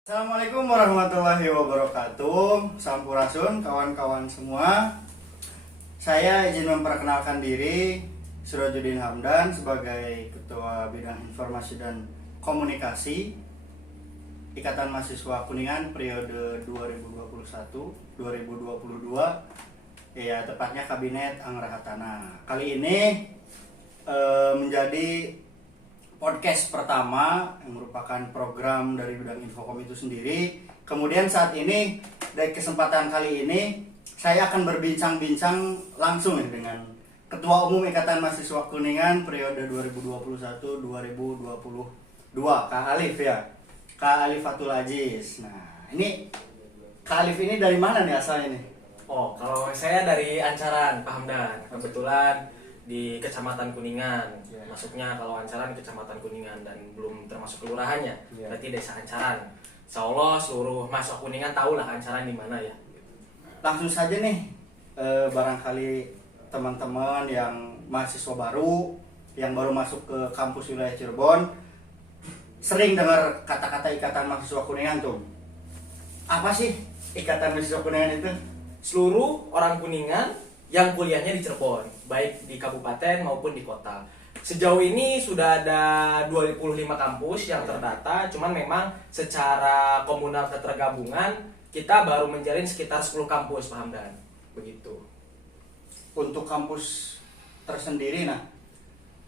Assalamualaikum warahmatullahi wabarakatuh. Sampurasun kawan-kawan semua. Saya izin memperkenalkan diri, Surajuddin Hamdan sebagai Ketua Bidang Informasi dan Komunikasi Ikatan Mahasiswa Kuningan periode 2021-2022. Ya, tepatnya Kabinet Anggrahatana. Kali ini menjadi podcast pertama yang merupakan program dari bidang Infokom itu sendiri. Kemudian saat ini dari kesempatan kali ini saya akan berbincang-bincang langsung dengan Ketua Umum Ikatan Mahasiswa Kuningan periode 2021-2022 Kak Alif ya. Kak Alif Fatul Aziz. Nah, ini Kak Alif ini dari mana nih asalnya nih? Oh, kalau saya dari Ancaran, Pak Hamdan. Kebetulan di Kecamatan Kuningan. Masuknya kalau Ancaran Kecamatan Kuningan dan belum termasuk kelurahannya. Berarti Desa Ancaran. Insya Allah seluruh mahasiswa Kuningan tahulah Ancaran di mana ya. Langsung saja nih, barangkali teman-teman yang mahasiswa baru yang baru masuk ke kampus wilayah Cirebon sering dengar kata-kata Ikatan Mahasiswa Kuningan tuh. Apa sih Ikatan Mahasiswa Kuningan itu? Seluruh orang Kuningan yang kuliahnya di Cirebon, baik di kabupaten maupun di kota. Sejauh ini sudah ada 25 kampus yang terdata, cuman memang secara komunal ketergabungan kita baru menjalin sekitar 10 kampus, Pak Hamdan. Begitu. Untuk kampus tersendiri, nah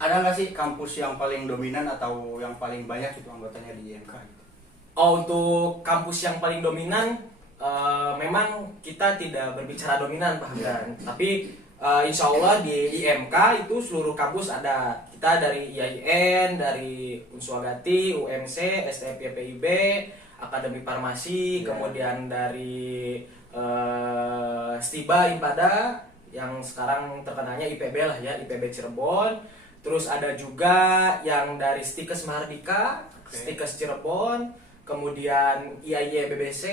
ada nggak sih kampus yang paling dominan atau yang paling banyak itu anggotanya di IMK? Oh, untuk kampus yang paling dominan, memang kita tidak berbicara dominan, Pak Hamdan. Tapi insya Allah di IMK itu seluruh kampus ada. Kita dari IAIN, dari Unswagati, UMC, STPPIB, Akademi Farmasi, kemudian dari Stiba Impada, yang sekarang terkenalnya IPB lah ya, IPB Cirebon. Terus ada juga yang dari Stikes Mahardika, Stikes Cirebon, kemudian IAIY BBC,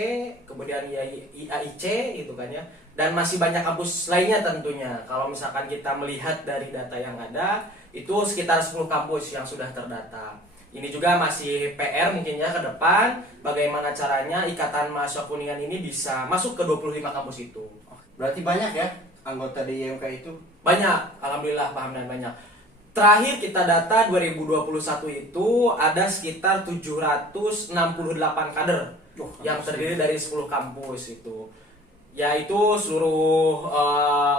kemudian IAIC gitu kan ya. Dan masih banyak kampus lainnya tentunya. Kalau misalkan kita melihat dari data yang ada, itu sekitar 10 kampus yang sudah terdata. Ini juga masih PR mungkinnya ke depan, bagaimana caranya Ikatan Mahasiswa Kuningan ini bisa masuk ke 25 kampus itu. Berarti banyak ya anggota di IMK itu? Banyak, alhamdulillah Pak Hamdan, banyak. Terakhir kita data 2021 itu ada sekitar 768 kader yang terdiri dari 10 kampus itu. Yaitu seluruh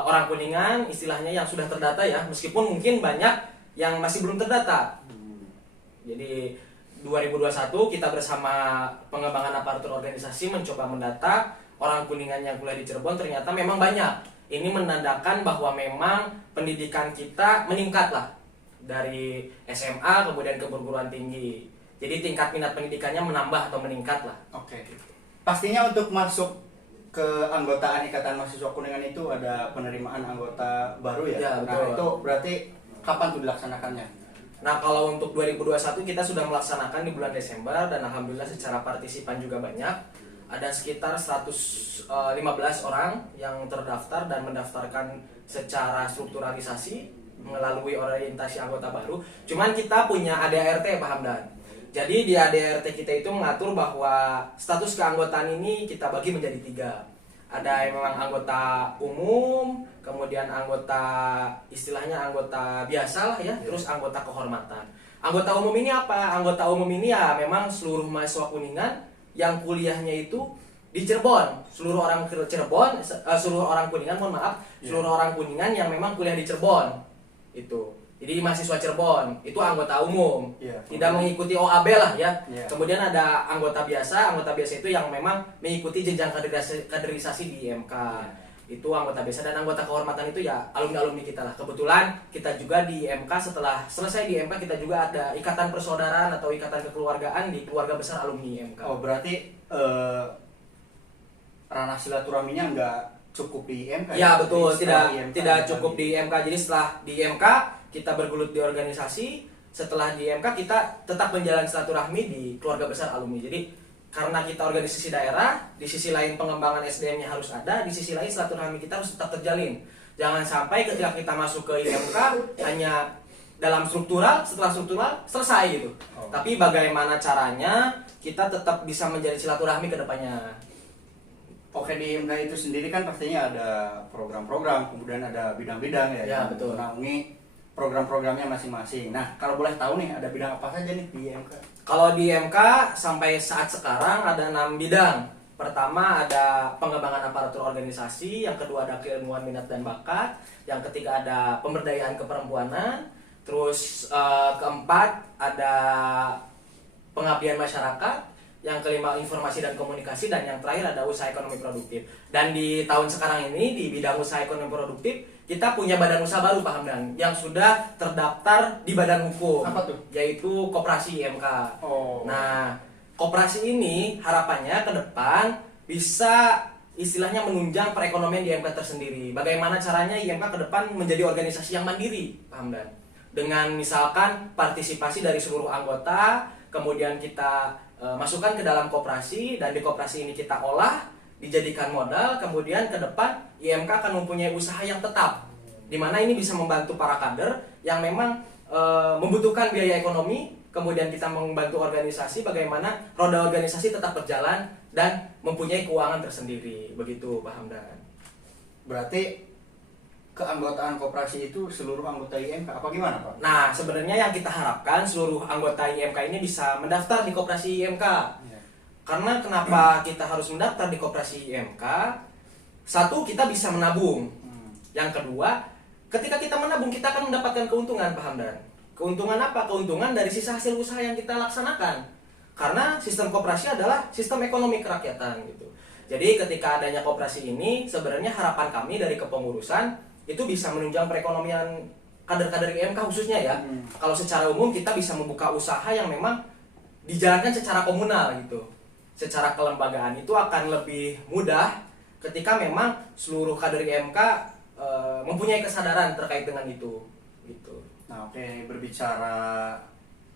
orang Kuningan istilahnya yang sudah terdata ya, meskipun mungkin banyak yang masih belum terdata. Jadi 2021 kita bersama pengembangan aparatur organisasi mencoba mendata orang Kuningan yang kuliah di Cirebon, ternyata memang banyak. Ini menandakan bahwa memang pendidikan kita meningkat lah dari SMA kemudian ke perguruan tinggi. Jadi tingkat minat pendidikannya menambah atau meningkat lah. Oke. Pastinya untuk masuk ke anggotaan Ikatan Mahasiswa Kuningan itu ada penerimaan anggota baru ya? Ya, nah betul. itu berarti kapan tuh dilaksanakannya? Nah, kalau untuk 2021 kita sudah melaksanakan di bulan Desember dan alhamdulillah secara partisipan juga banyak. Ada sekitar 115 orang yang terdaftar dan mendaftarkan secara strukturalisasi melalui orientasi anggota baru. Cuman kita punya ADART, Pak Hamdan. Jadi di ADART kita itu mengatur bahwa status keanggotaan ini kita bagi menjadi 3. Ada yang memang anggota umum, kemudian anggota istilahnya anggota biasa lah ya, terus anggota kehormatan. Anggota umum ini apa? Anggota umum ini ya memang seluruh mahasiswa Kuningan yang kuliahnya itu di Cirebon. Seluruh orang Cirebon, seluruh orang Kuningan, mohon maaf, seluruh orang Kuningan yang memang kuliah di Cirebon. Itu. Jadi mahasiswa Cirebon itu anggota umum, tidak mengikuti OAB lah ya. Kemudian ada anggota biasa itu yang memang mengikuti jenjang kaderisasi di IMK. Itu anggota biasa, dan anggota kehormatan itu ya alumni-alumni kita lah. Kebetulan kita juga di IMK, setelah selesai di IMK kita juga ada ikatan persaudaraan atau ikatan kekeluargaan di keluarga besar alumni IMK. Oh, berarti ranah silaturahminya nggak cukup di IMK ya? Betul, IMK, tidak cukup di IMK. Jadi setelah di IMK kita bergelut di organisasi, setelah di IMK kita tetap menjalani silaturahmi di keluarga besar alumni. Jadi karena kita organisasi daerah, di sisi lain pengembangan SDM-nya harus ada, di sisi lain silaturahmi kita harus tetap terjalin. Jangan sampai ketika kita masuk ke IMK hanya dalam struktural, setelah struktural selesai gitu. Tapi bagaimana caranya kita tetap bisa menjadi silaturahmi ke depannya. Oke, di IMK itu sendiri kan pastinya ada program-program, kemudian ada bidang-bidang ya, Ya, yang betul. menaungi program-programnya masing-masing. Nah, kalau boleh tahu nih, ada bidang apa saja nih di IMK? Kalau di IMK sampai saat sekarang ada 6 bidang. Pertama ada pengembangan aparatur organisasi, yang kedua ada keilmuan minat dan bakat, yang ketiga ada pemberdayaan keperempuanan, terus keempat ada pengabdian masyarakat, yang kelima informasi dan komunikasi, dan yang terakhir ada usaha ekonomi produktif. Dan di tahun sekarang ini di bidang usaha ekonomi produktif kita punya badan usaha baru Pak Hamdan yang sudah terdaftar di badan hukum. Apa tuh? Yaitu Koperasi IMK. Oh. Nah, koperasi ini harapannya ke depan bisa istilahnya menunjang perekonomian di IMK tersendiri. Bagaimana caranya IMK ke depan menjadi organisasi yang mandiri, Pak Hamdan? Dengan misalkan partisipasi dari seluruh anggota, kemudian kita masukkan ke dalam koperasi, dan di koperasi ini kita olah, dijadikan modal, kemudian ke depan IMK akan mempunyai usaha yang tetap, di mana ini bisa membantu para kader yang memang membutuhkan biaya ekonomi, kemudian kita membantu organisasi bagaimana roda organisasi tetap berjalan dan mempunyai keuangan tersendiri, begitu Pak Hamdan. Berarti keanggotaan koperasi itu seluruh anggota IMK apa gimana Pak? Nah, sebenarnya yang kita harapkan seluruh anggota IMK ini bisa mendaftar di koperasi IMK. Ya. Karena kenapa kita harus mendaftar di koperasi IMK? Satu, kita bisa menabung. Yang kedua, ketika kita menabung kita akan mendapatkan keuntungan, Pak Hamdan. Keuntungan apa? Keuntungan dari sisa hasil usaha yang kita laksanakan. Karena sistem koperasi adalah sistem ekonomi kerakyatan gitu. Jadi ketika adanya koperasi ini, sebenarnya harapan kami dari kepengurusan itu bisa menunjang perekonomian kader-kader IMK khususnya ya. Kalau secara umum kita bisa membuka usaha yang memang dijalankan secara komunal gitu. Secara kelembagaan itu akan lebih mudah ketika memang seluruh kader IMK mempunyai kesadaran terkait dengan itu gitu. Nah, oke, berbicara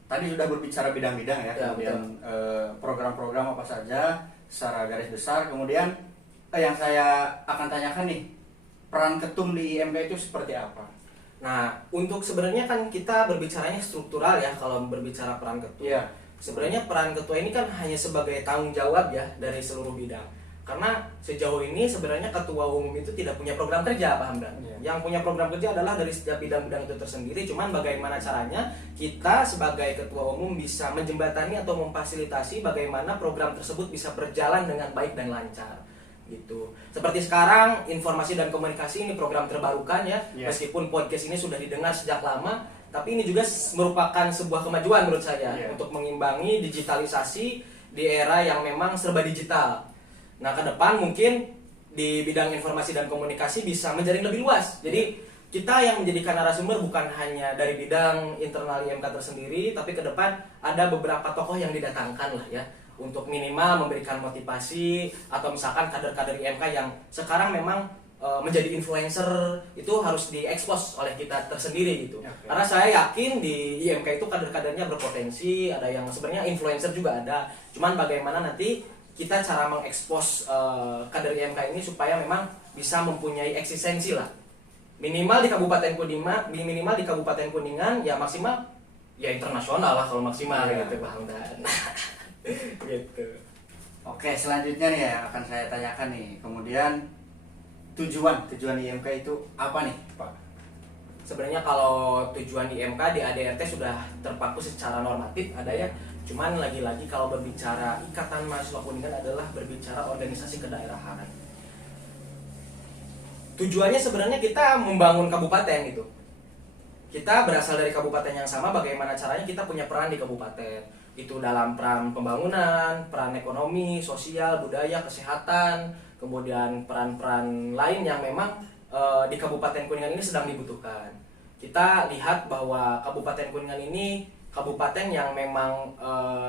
tadi sudah berbicara bidang-bidang ya, Ya, kemudian program-program apa saja secara garis besar, kemudian yang saya akan tanyakan nih, peran ketum di IMK itu seperti apa? Nah, untuk sebenarnya kan kita berbicaranya struktural ya kalau berbicara peran ketua. Iya. Sebenarnya peran ketua ini kan hanya sebagai tanggung jawab ya dari seluruh bidang. Karena sejauh ini sebenarnya ketua umum itu tidak punya program kerja, Pak Hamdan. Iya. Yang punya program kerja adalah dari setiap bidang-bidang itu tersendiri. Cuman bagaimana caranya kita sebagai ketua umum bisa menjembatani atau memfasilitasi bagaimana program tersebut bisa berjalan dengan baik dan lancar. Gitu. Seperti sekarang informasi dan komunikasi ini program terbarukan ya. Meskipun podcast ini sudah didengar sejak lama, tapi ini juga merupakan sebuah kemajuan menurut saya untuk mengimbangi digitalisasi di era yang memang serba digital. Nah, ke depan mungkin di bidang informasi dan komunikasi bisa menjaring lebih luas. Jadi kita yang menjadikan narasumber bukan hanya dari bidang internal IMK tersendiri, tapi ke depan ada beberapa tokoh yang didatangkan lah ya, untuk minimal memberikan motivasi, atau misalkan kader-kader IMK yang sekarang memang menjadi influencer itu harus diekspos oleh kita tersendiri gitu. Karena saya yakin di IMK itu kader-kadernya berpotensi, ada yang sebenarnya influencer juga ada. Cuman bagaimana nanti kita cara mengekspos kader IMK ini supaya memang bisa mempunyai eksistensi lah. Minimal di Kabupaten Kuningan ya maksimal ya internasional lah kalau maksimal gitu Pak Hamdan. Gitu. Oke, selanjutnya nih ya akan saya tanyakan nih. Kemudian tujuan IMK itu apa nih, Pak? Sebenarnya kalau tujuan IMK di ADRT sudah terpaku secara normatif ada ya. Cuman lagi-lagi kalau berbicara Ikatan Mahasiswa Kuningan adalah berbicara organisasi kedaerahan. Tujuannya sebenarnya kita membangun kabupaten gitu. Kita berasal dari kabupaten yang sama, bagaimana caranya kita punya peran di kabupaten. Itu dalam peran pembangunan, peran ekonomi, sosial, budaya, kesehatan, kemudian peran-peran lain yang memang di Kabupaten Kuningan ini sedang dibutuhkan. Kita lihat bahwa Kabupaten Kuningan ini kabupaten yang memang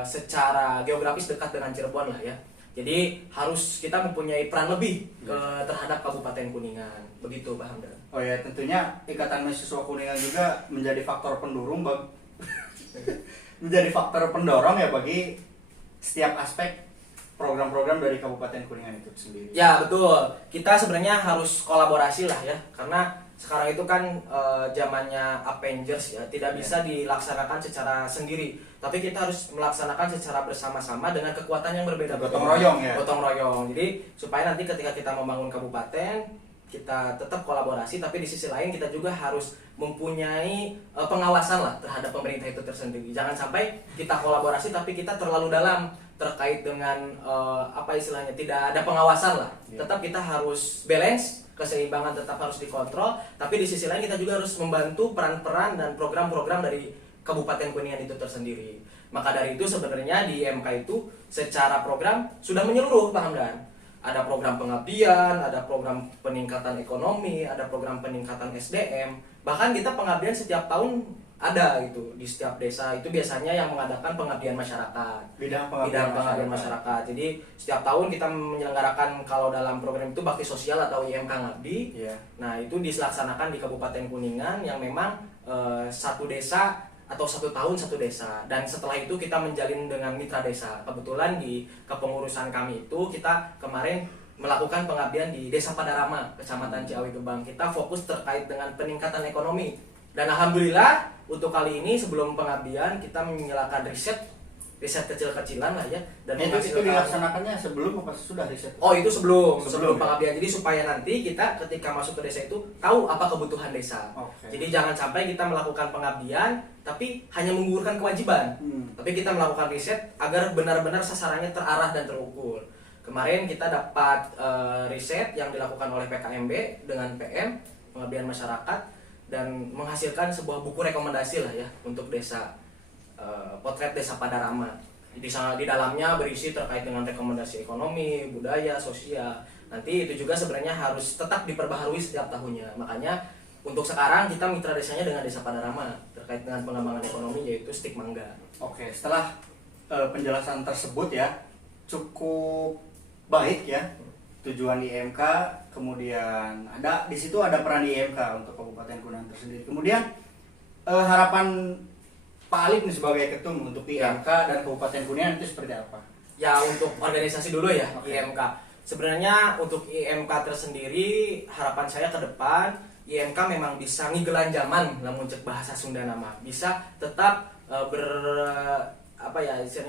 secara geografis dekat dengan Cirebon lah ya. Jadi harus kita mempunyai peran lebih terhadap Kabupaten Kuningan. Begitu Pak Hamdan. Oh ya, tentunya Ikatan Mahasiswa Kuningan juga menjadi faktor pendorong menjadi faktor pendorong ya bagi setiap aspek program-program dari Kabupaten Kuningan itu sendiri. Ya betul, kita sebenarnya harus kolaborasi lah ya, karena sekarang itu kan zamannya Avengers ya, tidak bisa dilaksanakan secara sendiri, tapi kita harus melaksanakan secara bersama-sama dengan kekuatan yang berbeda. Gotong royong ya. Gotong royong. Jadi supaya nanti ketika kita membangun kabupaten, kita tetap kolaborasi, tapi di sisi lain kita juga harus mempunyai pengawasan lah terhadap pemerintah itu tersendiri. Jangan sampai kita kolaborasi tapi kita terlalu dalam terkait dengan apa istilahnya, tidak ada pengawasan lah. Tetap kita harus balance, keseimbangan tetap harus dikontrol, tapi di sisi lain kita juga harus membantu peran-peran dan program-program dari Kabupaten Kuningan itu tersendiri. Maka dari itu sebenarnya di IMK itu secara program sudah menyeluruh, Pak Hamdan. Ada program pengabdian, ada program peningkatan ekonomi, ada program peningkatan SDM. Bahkan kita pengabdian setiap tahun ada gitu di setiap desa. Itu biasanya yang mengadakan pengabdian masyarakat. Bidang Pengabdian masyarakat. Jadi setiap tahun kita menyelenggarakan, kalau dalam program itu bakti sosial atau IMK Ngabdi. Nah, itu dilaksanakan di Kabupaten Kuningan yang memang satu desa atau 1 tahun 1 desa, dan setelah itu kita menjalin dengan mitra desa. Kebetulan di kepengurusan kami itu kita kemarin melakukan pengabdian di Desa Padarama, Kecamatan Ciawi Gebang. Kita fokus terkait dengan peningkatan ekonomi, dan alhamdulillah untuk kali ini sebelum pengabdian kita menyalakan riset kecil-kecilan lah ya, dan itu dilaksanakannya sebelum apa sudah riset? Oh, itu sebelum Ya? pengabdian. Jadi supaya nanti kita ketika masuk ke desa itu tahu apa kebutuhan desa. Jadi jangan sampai kita melakukan pengabdian tapi hanya menggugurkan kewajiban. Tapi kita melakukan riset agar benar-benar sasarannya terarah dan terukur. Kemarin kita dapat riset yang dilakukan oleh PKMB dengan PM, Pengabdian Masyarakat, dan menghasilkan sebuah buku rekomendasi lah ya untuk desa. Potret Desa Padarama. Di dalamnya berisi terkait dengan rekomendasi ekonomi, budaya, sosial. Nanti itu juga sebenarnya harus tetap diperbaharui setiap tahunnya. Makanya untuk sekarang kita mitra desanya dengan Desa Padarama terkait dengan pengembangan ekonomi, yaitu Stik Mangga. Oke, setelah penjelasan tersebut ya, cukup baik ya tujuan IMK, kemudian di situ ada peran IMK untuk Kabupaten Kuningan tersendiri. Kemudian harapan Pak Alif nih sebagai ketum untuk IMK dan Kabupaten Kuningan itu seperti apa? Ya, untuk organisasi dulu ya, Okay. IMK. Sebenarnya untuk IMK tersendiri, harapan saya ke depan IMK memang bisa ngigelan zaman, lamun cek bahasa Sunda nama. Bisa tetap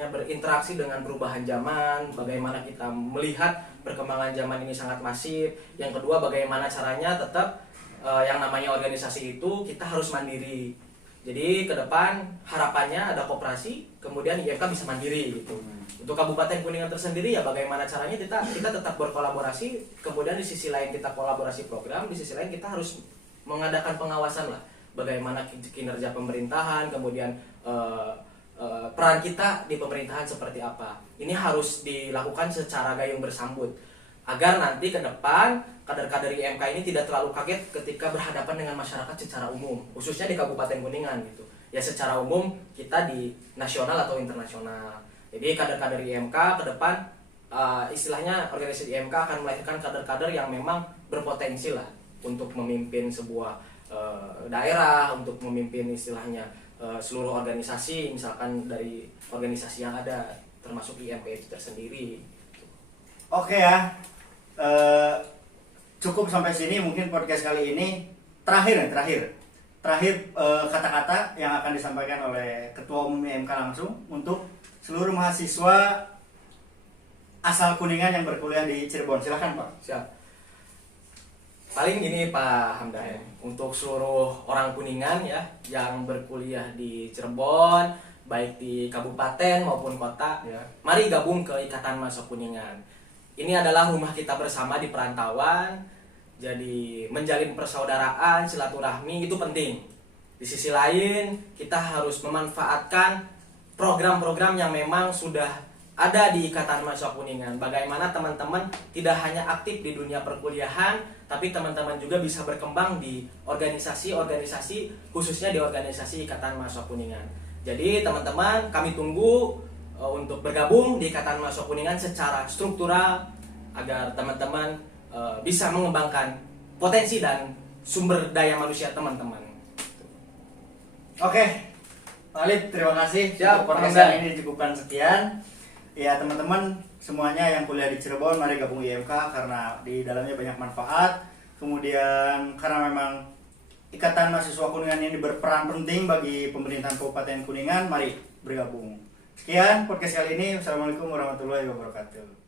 berinteraksi dengan perubahan zaman, bagaimana kita melihat perkembangan zaman ini sangat masif. Yang kedua, bagaimana caranya tetap yang namanya organisasi itu kita harus mandiri. Jadi ke depan harapannya ada koperasi, kemudian IMK bisa mandiri gitu. Untuk Kabupaten Kuningan tersendiri ya bagaimana caranya kita tetap berkolaborasi, kemudian di sisi lain kita kolaborasi program, di sisi lain kita harus mengadakan pengawasan lah. Bagaimana kinerja pemerintahan, kemudian peran kita di pemerintahan seperti apa. Ini harus dilakukan secara gayung bersambut agar nanti ke depan kader-kader IMK ini tidak terlalu kaget ketika berhadapan dengan masyarakat secara umum, khususnya di Kabupaten Kuningan gitu. Ya secara umum kita di nasional atau internasional. Jadi kader-kader IMK ke depan istilahnya organisasi IMK akan melahirkan kader-kader yang memang berpotensi lah untuk memimpin sebuah daerah, untuk memimpin istilahnya seluruh organisasi, misalkan dari organisasi yang ada termasuk IMK itu tersendiri. Oke ya. Cukup sampai sini mungkin podcast kali ini. Terakhir kata-kata yang akan disampaikan oleh Ketua Umum IMK langsung untuk seluruh mahasiswa asal Kuningan yang berkuliah di Cirebon. Silakan Pak. Siap. Paling gini Pak Hamdan, untuk seluruh orang Kuningan ya yang berkuliah di Cirebon, baik di kabupaten maupun kota, mari gabung ke Ikatan Mahasiswa Kuningan. Ini adalah rumah kita bersama di perantauan. Jadi menjalin persaudaraan, silaturahmi itu penting. Di sisi lain, kita harus memanfaatkan program-program yang memang sudah ada di Ikatan Mahasiswa Kuningan. Bagaimana teman-teman tidak hanya aktif di dunia perkuliahan, tapi teman-teman juga bisa berkembang di organisasi-organisasi, khususnya di organisasi Ikatan Mahasiswa Kuningan. Jadi teman-teman, kami tunggu untuk bergabung di Ikatan Mahasiswa Kuningan secara struktural agar teman-teman bisa mengembangkan potensi dan sumber daya manusia teman-teman. Oke, Pak Alif, terima kasih. Siap, untuk podcast ini dicukupkan sekian. Ya teman-teman semuanya yang kuliah di Cirebon, mari gabung IMK karena di dalamnya banyak manfaat. Kemudian karena memang Ikatan Mahasiswa Kuningan ini berperan penting bagi pemerintahan Kabupaten Kuningan. Mari bergabung. Sekian podcast kali ini. Wassalamualaikum warahmatullahi wabarakatuh.